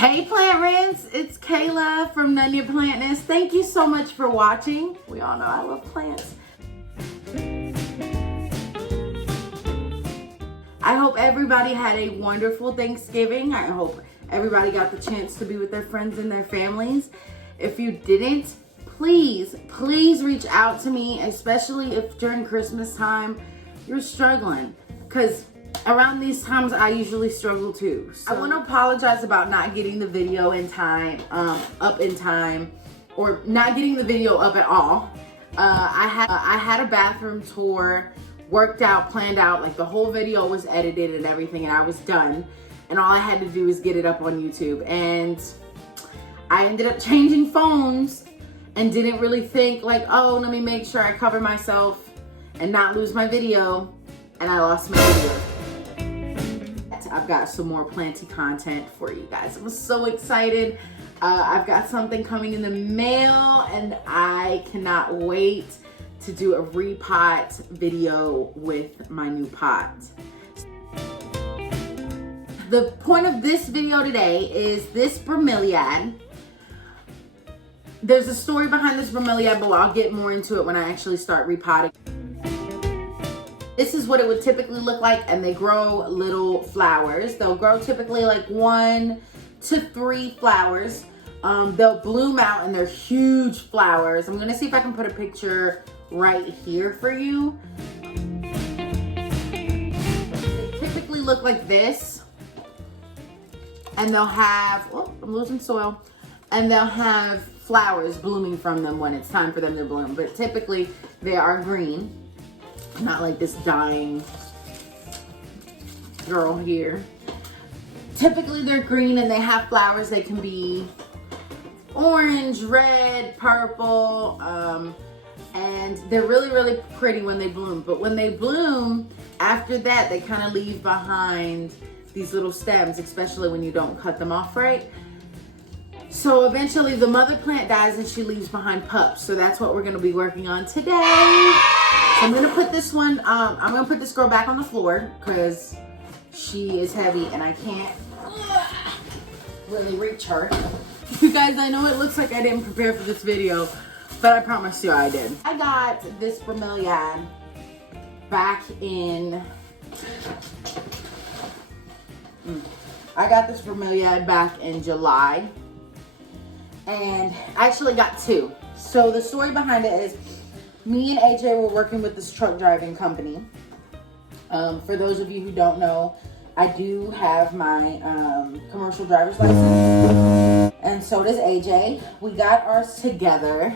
Hey Plant Rants, it's Kayla from None Your Plantness. Thank you so much for watching. We all know I love plants. I hope everybody had a wonderful Thanksgiving. I hope everybody got the chance to be with their friends and their families. If you didn't, please reach out to me, especially if during Christmas time you're struggling, because around these times I usually struggle too. So I want to apologize about not getting the video in time, up in time, or not getting the video up at all. I had a bathroom tour worked out, planned out, like the whole video was edited and everything, and I was done, and all I had to do was get it up on YouTube. And I ended up changing phones and didn't really think like, oh, let me make sure I cover myself and not lose my video, and I lost my video. I've got some more planty content for you guys. I'm so excited. I've got something coming in the mail, and I cannot wait to do a repot video with my new pot. The point of this video today is this bromeliad. There's a story behind this bromeliad, but I'll get more into it when I actually start repotting. This is what it would typically look like, and they grow little flowers. They'll grow typically like 1 to 3 flowers. They'll bloom out, and they're huge flowers. I'm gonna see if I can put a picture right here for you. They typically look like this, and they'll have, oh, I'm losing soil, and they'll have flowers blooming from them when it's time for them to bloom. But typically they are green. Not like this dying girl here. Typically they're green, and they have flowers. They can be orange, red, purple, and they're really pretty when they bloom. But when they bloom, after that, they kind of leave behind these little stems, especially when you don't cut them off right. So eventually the mother plant dies and she leaves behind pups. So that's what we're gonna be working on today. So I'm gonna put this one, I'm gonna put this girl back on the floor because she is heavy and I can't really reach her. You guys, I know it looks like I didn't prepare for this video, but I promise you I did. I got this bromeliad back in, July. And I actually got 2. So the story behind it is me and AJ were working with this truck driving company. For those of you who don't know, I do have my commercial driver's license, and so does AJ. We got ours together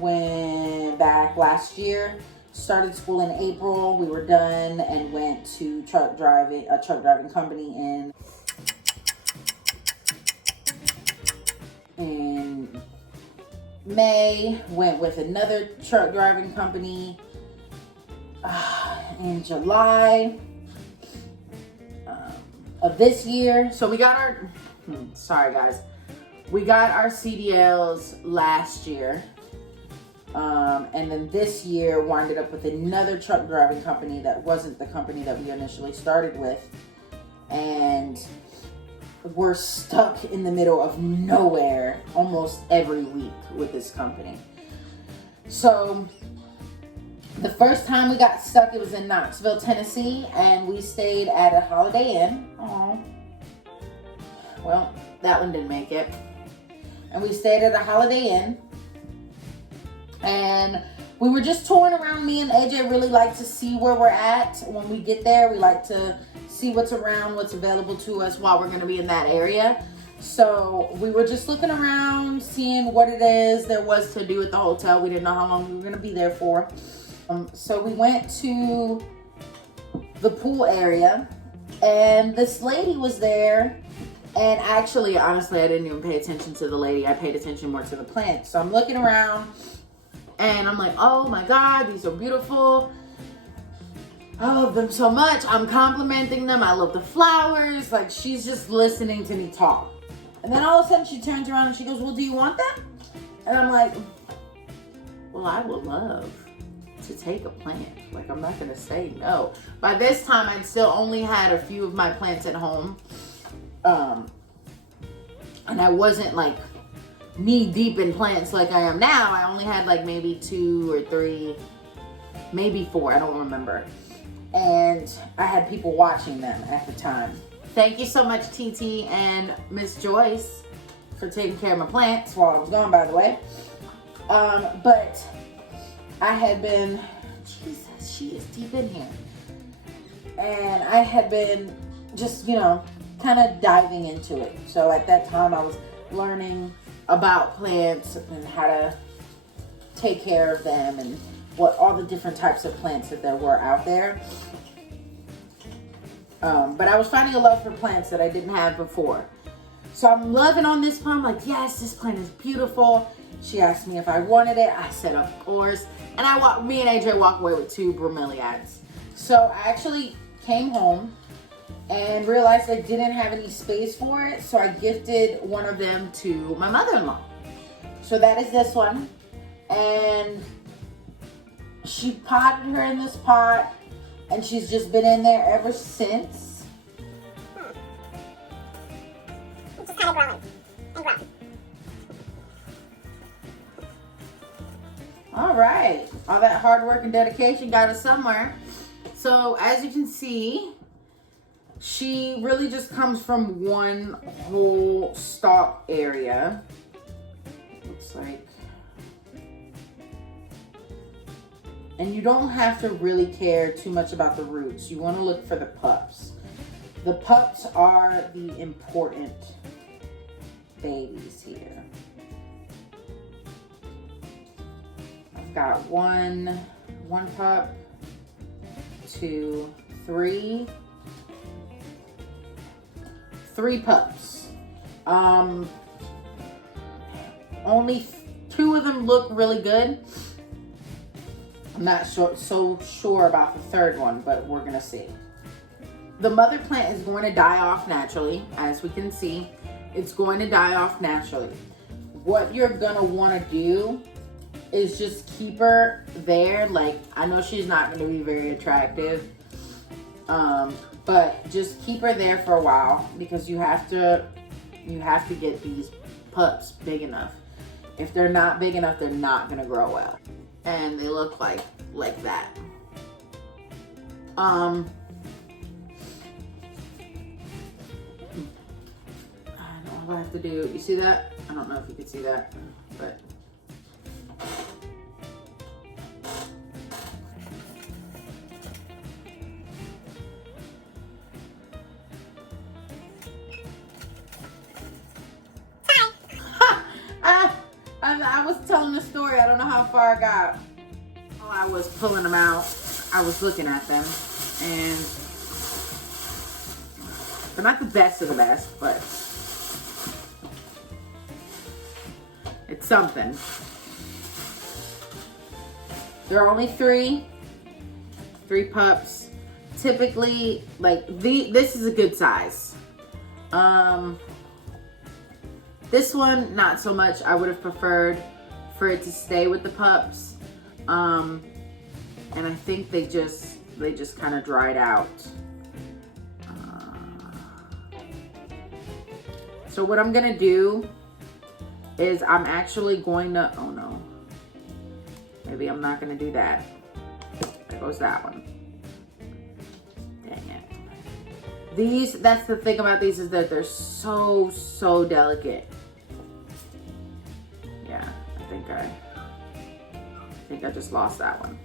when back last year. Started school in April. We were done and went to a truck driving company in May. Went with another truck driving company in July of this year. So we got our, sorry guys, we got our CDLs last year. And then this year winded up with another truck driving company that wasn't the company that we initially started with. And we're stuck in the middle of nowhere almost every week with this company. So the first time we got stuck, it was in Knoxville, Tennessee, and we stayed at a Holiday Inn. Oh, well, that one didn't make it. And we stayed at a Holiday Inn, and we were just touring around. Me and AJ really like to see where we're at when we get there. We like to see what's around, what's available to us while we're going to be in that area. So we were just looking around, seeing what it is there was to do at the hotel. We didn't know how long we were going to be there for. So we went to the pool area, and this lady was there. And actually, honestly, I didn't even pay attention to the lady. I paid attention more to the plants. So I'm looking around, and I'm like, oh my God, these are beautiful. I love them so much. I'm complimenting them. I love the flowers. Like, she's just listening to me talk. And then all of a sudden she turns around and she goes, well, do you want them? And I'm like, well, I would love to take a plant. Like, I'm not gonna say no. By this time, I'd still only had a few of my plants at home. And I wasn't like knee deep in plants like I am now. I only had like maybe 2 or 3, maybe 4, I don't remember. And I had people watching them at the time. Thank you so much, TT and Miss Joyce, for taking care of my plants while I was gone, by the way. But I had been, Jesus, she is deep in here. And I had been just, you know, kind of diving into it. So at that time I was learning about plants and how to take care of them and what all the different types of plants that there were out there. But I was finding a love for plants that I didn't have before. So I'm loving on this plant. I'm like, yes, this plant is beautiful. She asked me if I wanted it. I said, of course. And me and AJ walked away with 2 bromeliads. So I actually came home and realized I didn't have any space for it. So I gifted one of them to my mother-in-law. So that is this one. And she potted her in this pot. And she's just been in there ever since. It's just kind of growing and growing. All right. All that hard work and dedication got us somewhere. So as you can see, she really just comes from one whole stalk area. Looks like. And you don't have to really care too much about the roots. You want to look for the pups. The pups are the important babies here. I've got one pup, 2, 3 pups. Only 2 of them look really good. I'm not so sure about the 3rd one, but we're gonna see. The mother plant is going to die off naturally, as we can see. It's going to die off naturally. What you're gonna wanna do is just keep her there. Like, I know she's not gonna be very attractive, but just keep her there for a while because you have to get these pups big enough. If they're not big enough, they're not gonna grow well. And they look like that. All I have to do, you see that? I don't know if you can see that, but I was telling the story. I don't know how far I got. While I was pulling them out, I was looking at them, and they're not the best of the best, but it's something. There are only 3 pups. Typically, like this is a good size. This one, not so much. I would have preferred for it to stay with the pups. And I think they just kind of dried out. So what I'm gonna do is I'm actually going to, oh no, maybe I'm not gonna do that. There goes that one. Dang it. That's the thing about these, is that they're so delicate. Yeah, I think I just lost that one.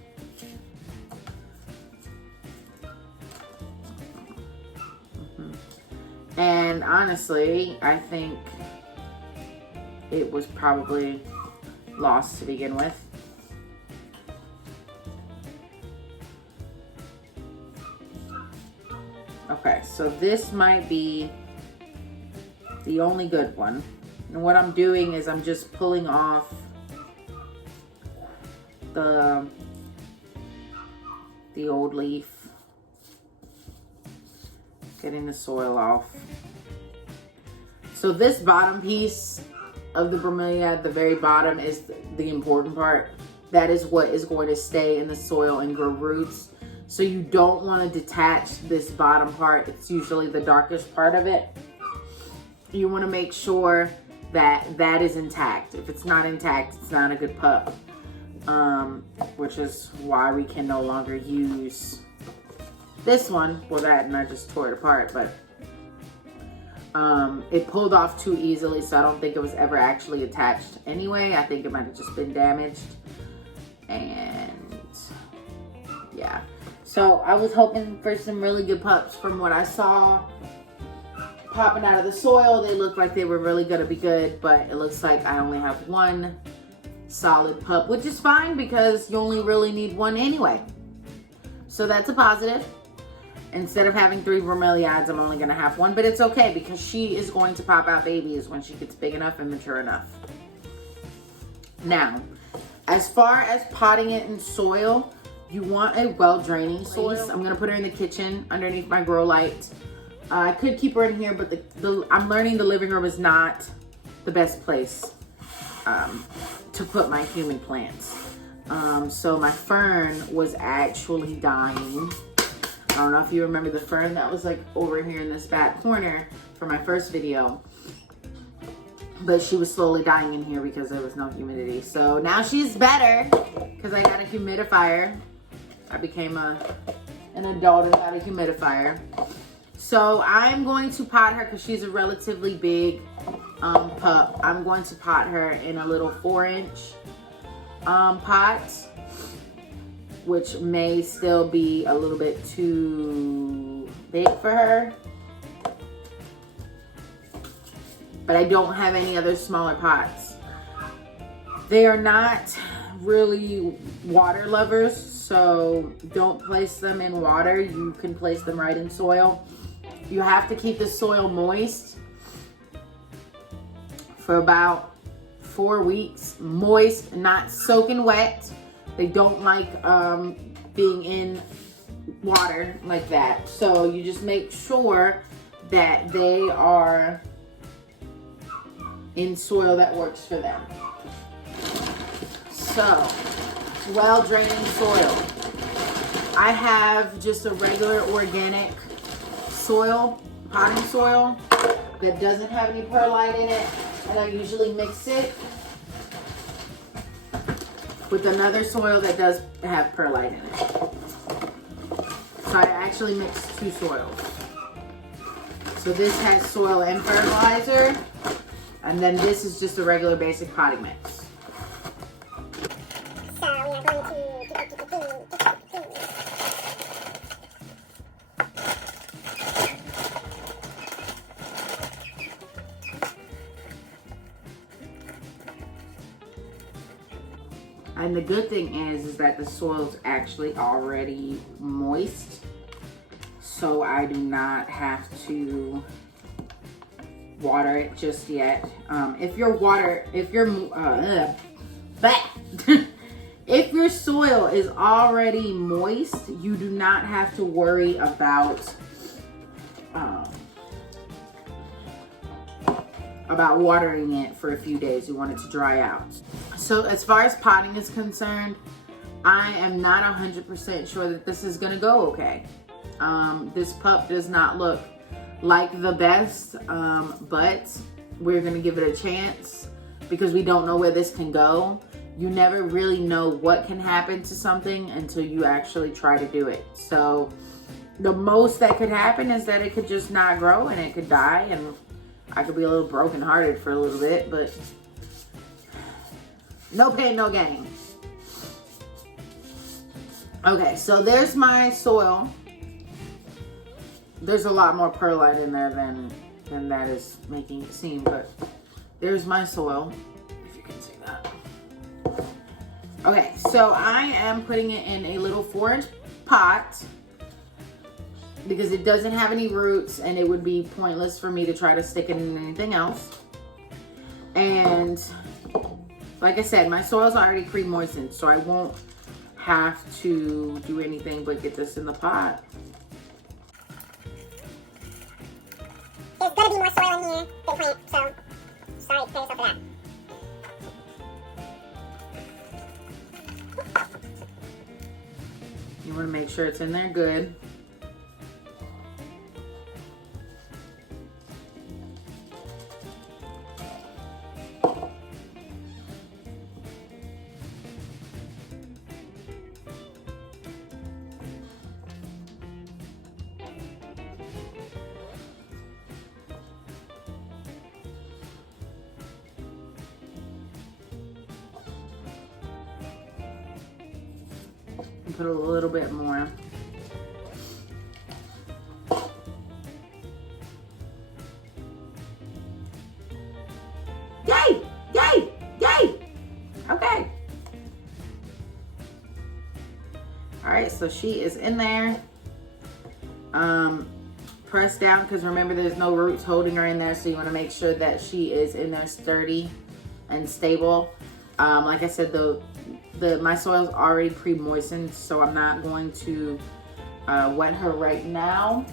And honestly, I think it was probably lost to begin with. Okay, so this might be the only good one. And what I'm doing is I'm just pulling off the old leaf, getting the soil off. So this bottom piece of the bromeliad, the very bottom, is the important part. That is what is going to stay in the soil and grow roots. So you don't want to detach this bottom part. It's usually the darkest part of it. you want to make sure that that is intact. If it's not intact, it's not a good pup. Which is why we can no longer use this one. Well, that, and I just tore it apart, but it pulled off too easily, so I don't think it was ever actually attached anyway. I think it might have just been damaged. And yeah, so I was hoping for some really good pups. From what I saw popping out of the soil, they looked like they were really gonna be good, but it looks like I only have one solid pup, which is fine because you only really need one anyway. So that's a positive. Instead of having 3 bromeliads, I'm only gonna have one, but it's okay because she is going to pop out babies when she gets big enough and mature enough. Now, as far as potting it in soil, you want a well-draining soil. I'm gonna put her in the kitchen underneath my grow light. I could keep her in here, but I'm learning the living room is not the best place to put my human plants. So my fern was actually dying. I don't know if you remember the fern that was like over here in this back corner for my first video. But she was slowly dying in here because there was no humidity. So now she's better because I got a humidifier. I became an adult and got a humidifier. So I'm going to pot her because she's a relatively big pup. I'm going to pot her in a little 4-inch pot, which may still be a little bit too big for her. But I don't have any other smaller pots. They are not really water lovers, so don't place them in water. You can place them right in soil. You have to keep the soil moist for about 4 weeks. Moist, not soaking wet. They don't like being in water like that. So you just make sure that they are in soil that works for them. So, well draining soil. I have just a regular organic soil, potting soil that doesn't have any perlite in it, and I usually mix it with another soil that does have perlite in it. So I actually mix 2 soils. So this has soil and fertilizer, and then this is just a regular basic potting mix. So we are going to And the good thing is that the soil's actually already moist, so I do not have to water it just yet. If your if your soil is already moist, you do not have to worry about watering it for a few days. You want it to dry out. So as far as potting is concerned, I am not 100% sure that this is gonna go okay. This pup does not look like the best, but we're gonna give it a chance because we don't know where this can go. You never really know what can happen to something until you actually try to do it. So the most that could happen is that it could just not grow and it could die, and I could be a little brokenhearted for a little bit, but no pain, no gain. Okay, so there's my soil. There's a lot more perlite in there than that is making it seem, but there's my soil, if you can see that. Okay, so I am putting it in a little 4-inch pot because it doesn't have any roots and it would be pointless for me to try to stick it in anything else. And like I said, my soil's already pre-moistened, so I won't have to do anything but get this in the pot. There's gonna be more soil in here than plant, so sorry to clear yourself for that. You want to make sure it's in there good. put a little bit more. Yay! Yay! Yay! Okay. All right, so she is in there. Press down, because remember there's no roots holding her in there, so you want to make sure that she is in there sturdy and stable. Like I said, my soil is already pre-moistened, so I'm not going to wet her right now.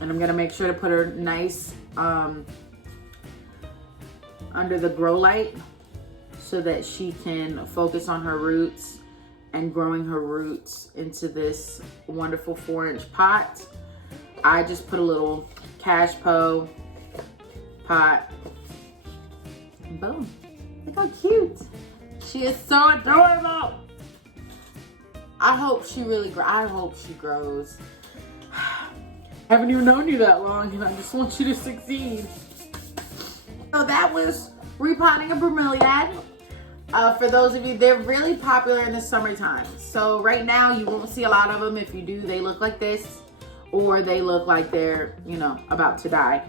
And I'm gonna make sure to put her nice under the grow light so that she can focus on her roots and growing her roots into this wonderful 4-inch pot. I just put a little cashpo pot. And boom. Look how cute. She is so adorable. I hope she grows. I haven't even known you that long, and I just want you to succeed. So that was repotting a bromeliad. For those of you, they're really popular in the summertime. So right now you won't see a lot of them. If you do, they look like this, or they look like they're, you know, about to die,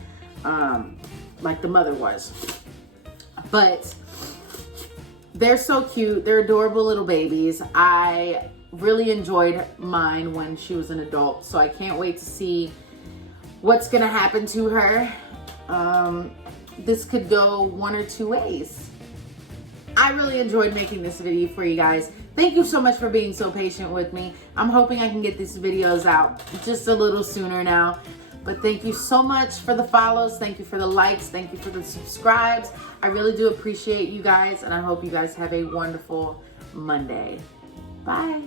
like the mother was. But they're so cute. They're adorable little babies. I really enjoyed mine when she was an adult, so I can't wait to see what's gonna happen to her. This could go one or two ways. I really enjoyed making this video for you guys. Thank you so much for being so patient with me. I'm hoping I can get these videos out just a little sooner now. But thank you so much for the follows. Thank you for the likes. Thank you for the subscribes. I really do appreciate you guys, and I hope you guys have a wonderful Monday. Bye.